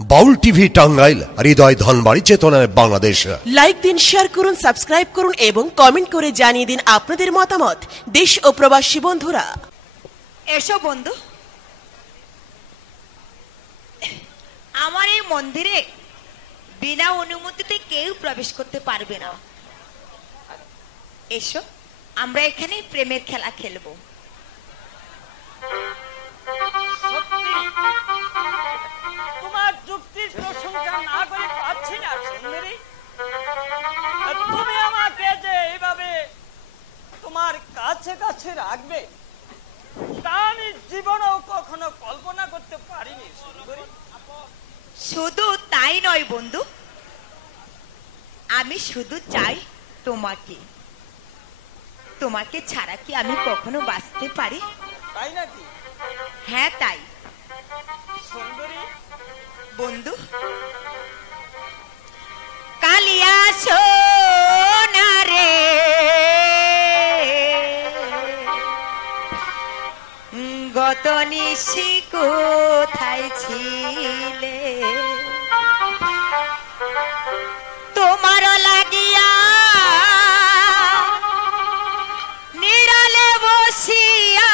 বাউল TV Tangail, হৃদয় ধনবাড়ি, চেতনায় Bangladesh. Like দিন, share করুন, সাবস্ক্রাইব করুন এবং কমেন্ট করে জানিয়ে দিন আপনাদের মতামত। দেশ ও প্রবাসী বন্ধুরা, এসো বন্ধু, আমার এই মন্দিরে বিনা অনুমতিতে কেউ প্রবেশ করতে পারবে না। এসো, আমরা এখানে প্রেমের খেলা খেলবো। তোমার যুক্তির প্রশংসা না করে পাচ্ছি না সুন্দরী। তুমি আমাকে যে এইভাবে তোমার কাছে কাছে রাখবে তা আমি জীবনেও কখনো কল্পনা করতে পারিনি সুন্দরী। শুধু তাই নয় বন্ধু, আমি শুধু চাই তোমাকে। তোমাকে ছাড়া কি আমি কখনো বাঁচতে পারি? তাই নাকি? হ্যাঁ তাই সুন্দরী। বন্ধু, কালিয়া সোনা রে, গত নিশি কোথায় ছিলে? তোমার লাগিয়া নিরালে বসিয়া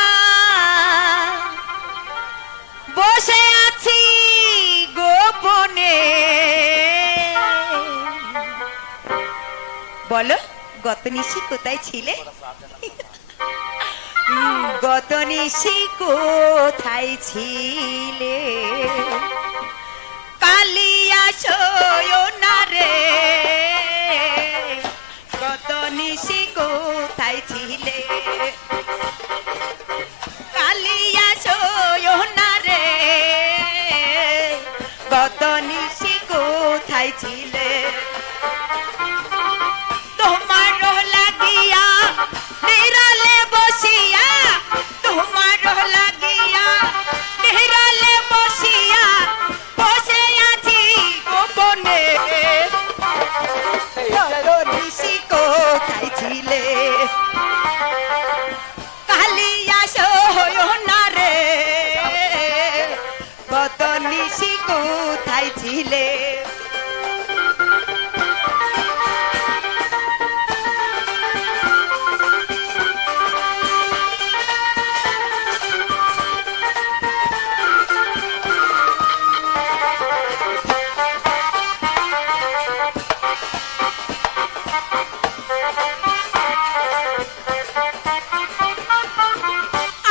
বসে আছি গোপনে। বলো, গত নিশি কোথায় ছিলে? গত নিশি কোথায় ছিলে? কালিয়া সোনা রে, গত নিশি কোথায় ছিলে? কালিয়া সোনা রে, গত নিশি কোথায় ছিলে? তোমার লাগিয়া নিরালে বসিয়া, তোমার লাগিয়া নিরালে বসিয়া বসে আছি গোপনে। নিশি কোথায় ছিলে? কালিয়া সোনা রে, গত নিশি কোথায় ছিলে?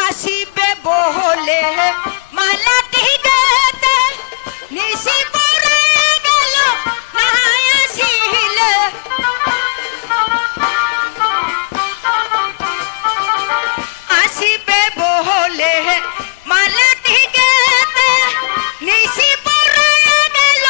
আসিবে বহলে মালাটি গাতে, নিশি পড়ে গেল না আসিলে। আসিবে বহলে মালাটি গাতে, নিশি পড়ে গেল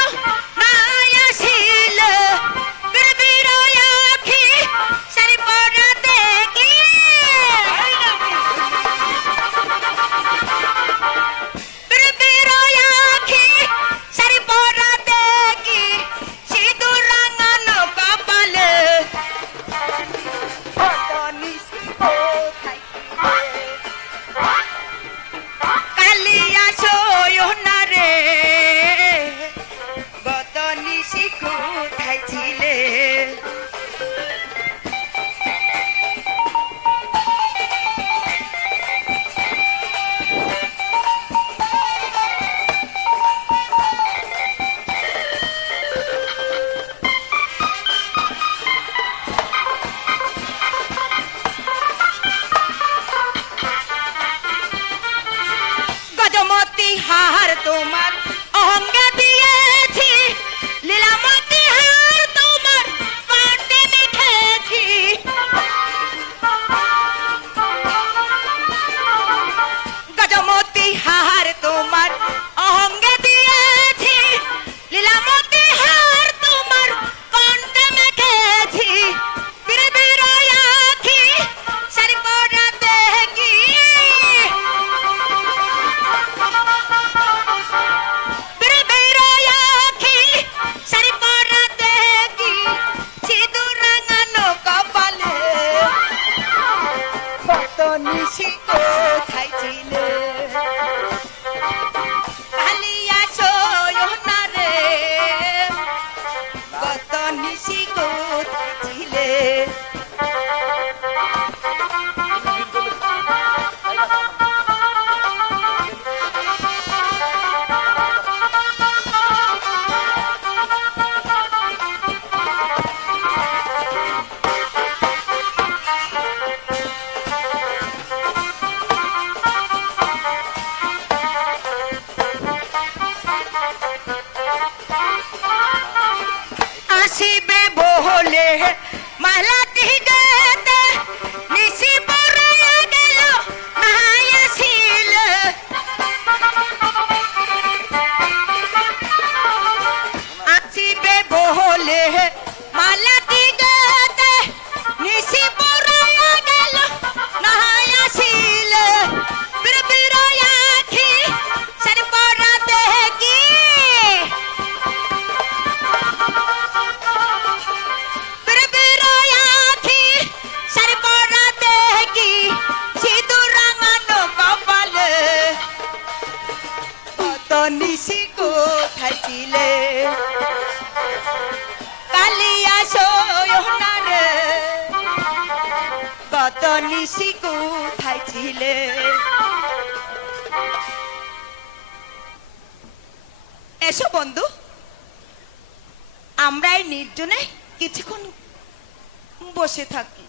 আসিবে বলে মালাটি গাতে নিশি পড়াইয়া গেল নাই আসিল আসিবে বলে মালাটি গাতে নিশি পড়াইয়া গেল নাই আসিল বিরবির আখি সর পড়াতে কি নিশি কোথায় ছিলে কালিয়া সোয়নারে কত নিশি কোথায় ছিলে এসো বন্ধু আমরা এই নির্জনে কিছুক্ষণ বসে থাকি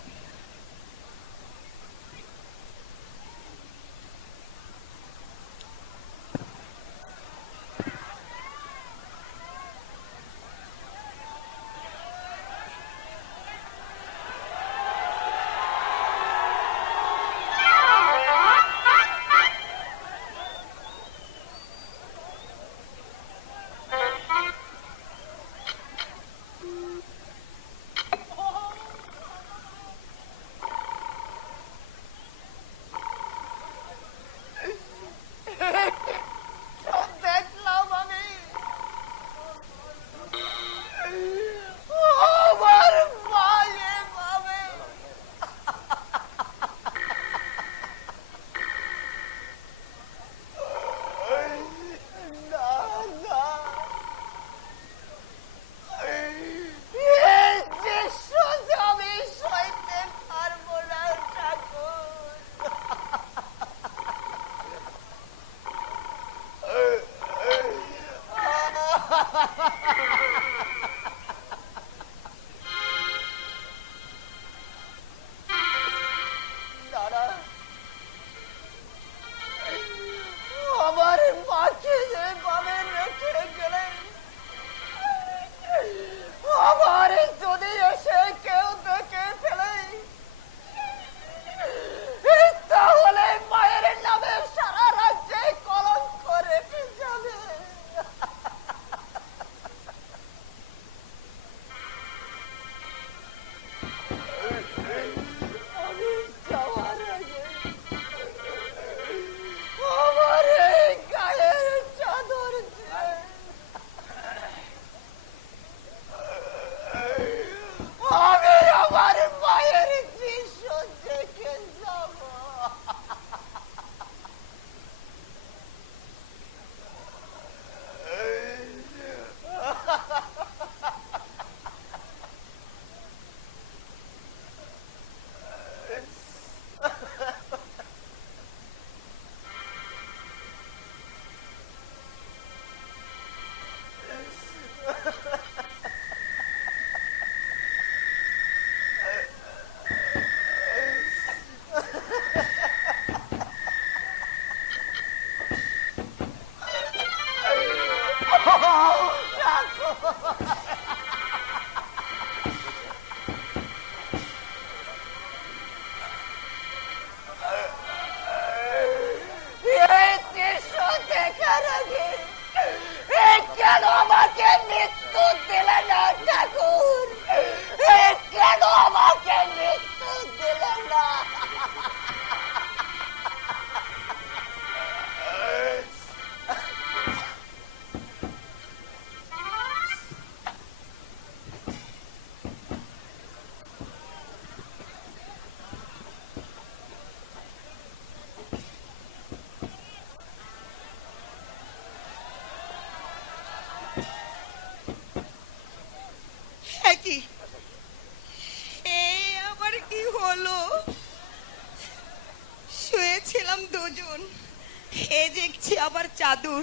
আবার চাদর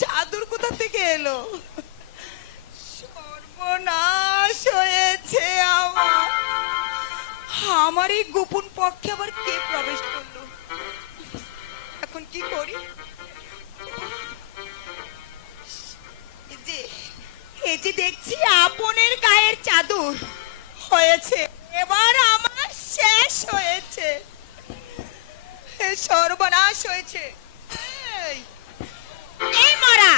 চাদর কোথা থেকে এলো সর্বনাশ হয়েছে আমার আমার এই গোপন পক্ষে আবার কে প্রবেশ করলো এখন কি করি যে দেখছি আপনের গায়ের চাদর হয়েছে, এবার আমার শেষ হয়েছে, সর্বনাশ হয়েছে। এই মরা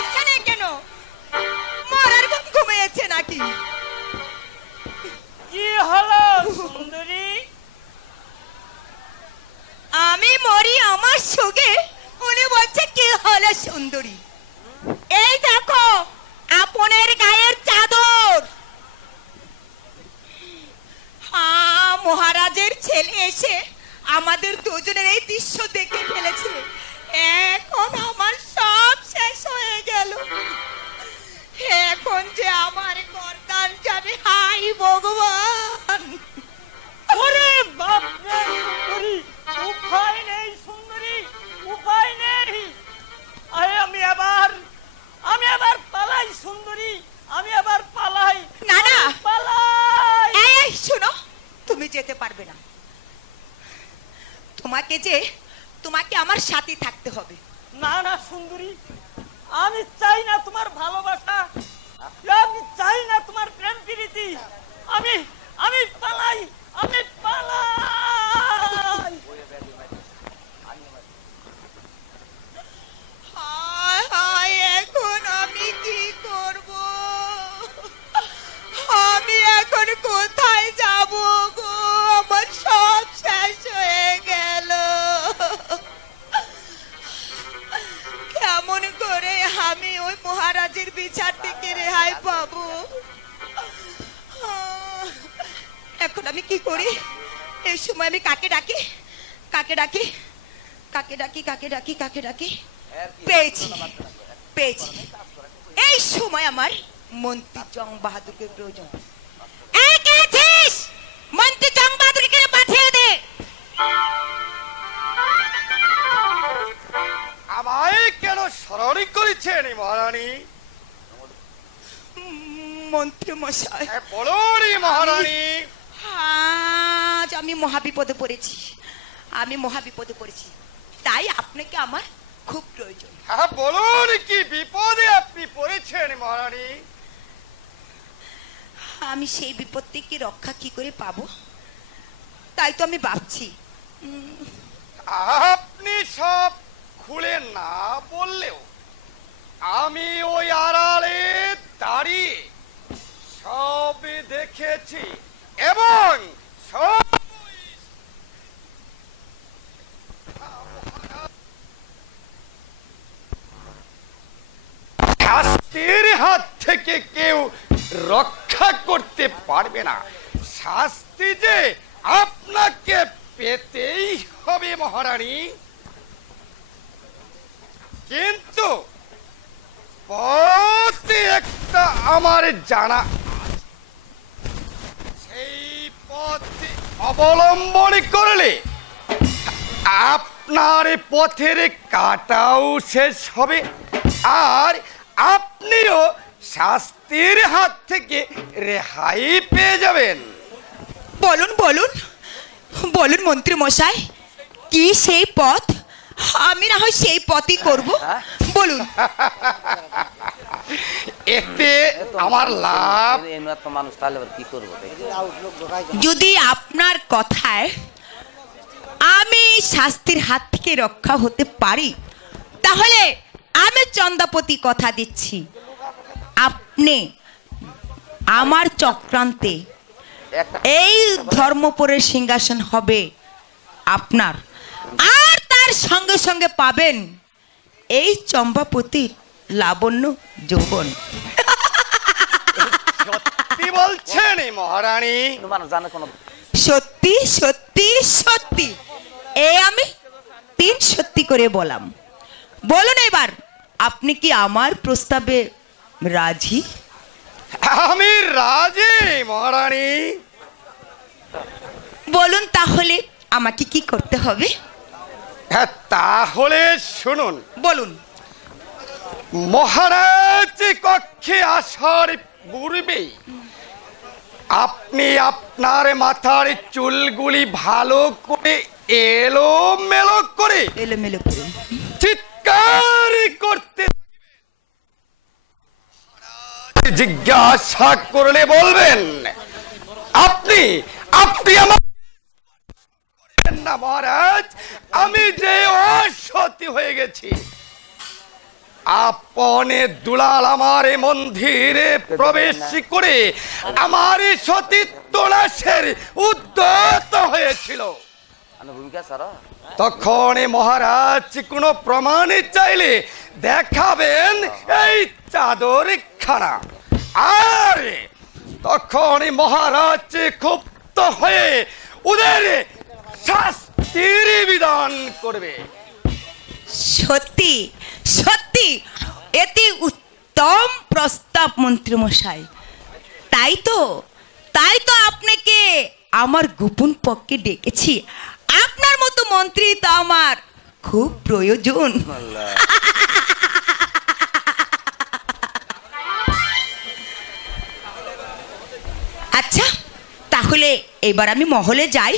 এখানে কেন? মরার ঘুম ঘুমিয়েছে নাকি? কি হলো সুন্দরী? আমি মরি আমার সুগে, উনি বলছে কি হলো সুন্দরী? এই দেখো আপনের গায়ের চাদর। মহারাজের ছেলে এসে আমাদের দুজনের এই দৃশ্য দেখে ফেলেছে। এখন আমার সব শেষ হয়ে গেল। এখন যে আমার গর্দান যাবে, হাই ভগবান। ওরে বাপ রে সুন্দরী, উপায় নেই সুন্দরী, উপায় নেই। আমি আবার পালাই সুন্দরী, আমি আবার পালাই। না না পালাই। এই শোনো, তুমি যেতে পারবে না। তোমাকে আমার সাথে থাকতে হবে। না না সুন্দরী, আমি চাই না তোমার ভালোবাসা, আমি চাই না তোমার প্রেম প্রীতি। আমি পালাই, আমি পালাই। হায় হায়, এখন আমি কি করব? আমি এখন কোথায় যাব গো? আমার সব শেষ হয়ে গেল। কেমন করে আমি ওই মহারাজের বিচার থেকে রেহাই পাবো? এখন আমি কি করি? এই সময় আমি কাকে ডাকি? কাকে ডাকি? কাকে ডাকি? কাকে ডাকি? কাকে ডাকি? পেয়েছি, পেয়েছি। এই সময় আমার মন্ত্রী জং বাহাদুরকে প্রয়োজন। এই কে আছিস? মন্ত্রী জং বাহাদুরকে পাঠিয়ে দে। আমায় কেন স্মরণ করেছেন মহারানী? মন্ত্রী মশাই, বলুন মহারানী। আজ আমি মহাবিপদে পড়েছি, আমি মহাবিপদে পড়েছি, তাই আপনাকে আমার খুব প্রয়োজন। হ্যাঁ বলুন, কি বিপদে আপনি পড়েছেন মহারানী? আমি সেই বিপদ থেকে রক্ষা কি করে পাবো, তাই তো আমি ভাবছি। আপনি সব খুলে না বললেও আমি ওই আড়ালে দাঁড়িয়ে সব দেখেছি এবং সব শাস্তির হাত থেকে কেউ রক্ষা করতে পারবে না। শাস্তি যে আপনাকে পেতেই হবে মহারানী, কিন্তু পথে একটা আমার জানা, সেই পথে অবলম্বন করলে আপনার পথের কাটাও শেষ হবে আর আপনিও শাস্তির হাত থেকে রেহাই পেয়ে যাবেন। বলুন বলুন বলুন মন্ত্রী মশাই, কি সেই পথ? আমি না হয় সেই পথই করব, বলুন। এতে আমার লাভ। যদি আপনার কথায় আমি শাস্তির হাত থেকে রক্ষা হতে পারি, তাহলে আমি চন্দাপতি কথা দিচ্ছি, আপনি আমার চক্রান্তে এই ধর্মপুরের সিংহাসন হবে আপনার, আর তার সঙ্গে সঙ্গে পাবেন এই চম্পাপতির লাবণ্য যৌবন। সত্যি বলছেন মহারানী? সত্যি সত্যি সত্যি, এই আমি 3 সত্যি করে বললাম। বলুন এবার, আপনি কি আমার প্রস্তাবে রাজি? আমি রাজি মহারানী। বলুন তাহলে আমাকে কি করতে হবে? হ্যাঁ তাহলে শুনুন। বলুন। মহারাজ কক্ষে আসার পূর্বে আপনি আপনার মাথার চুলগুলি ভালো করে এলোমেলো করে চিৎকার করতে জিজ্ঞাসা করলে বলবেন আপনি আপনি আমার না মহারাজ, আমি যে অসতী হয়ে গেছি। আপনে দুলাল আমার মন্দিরে প্রবেশ করে আমার সতীত্ব নাশের উদ্যত হয়েছিল। তখন মহারাজ কোনো প্রমাণ চাইলে দেখাবেন এই চাদর খানা। আর তখন মহারাজ ক্ষুব্ধ হয়ে ওদের শাস্তির বিধান করবে। সত্যি সত্যি এটি উত্তম প্রস্তাব মন্ত্রী মশাই। তাই তো আপনাকে আমার গোপন পক্ষে ডেকেছি। আপনার মতো মন্ত্রী তো আমার খুব প্রয়োজন। আচ্ছা তাহলে এবার আমি মহলে যাই।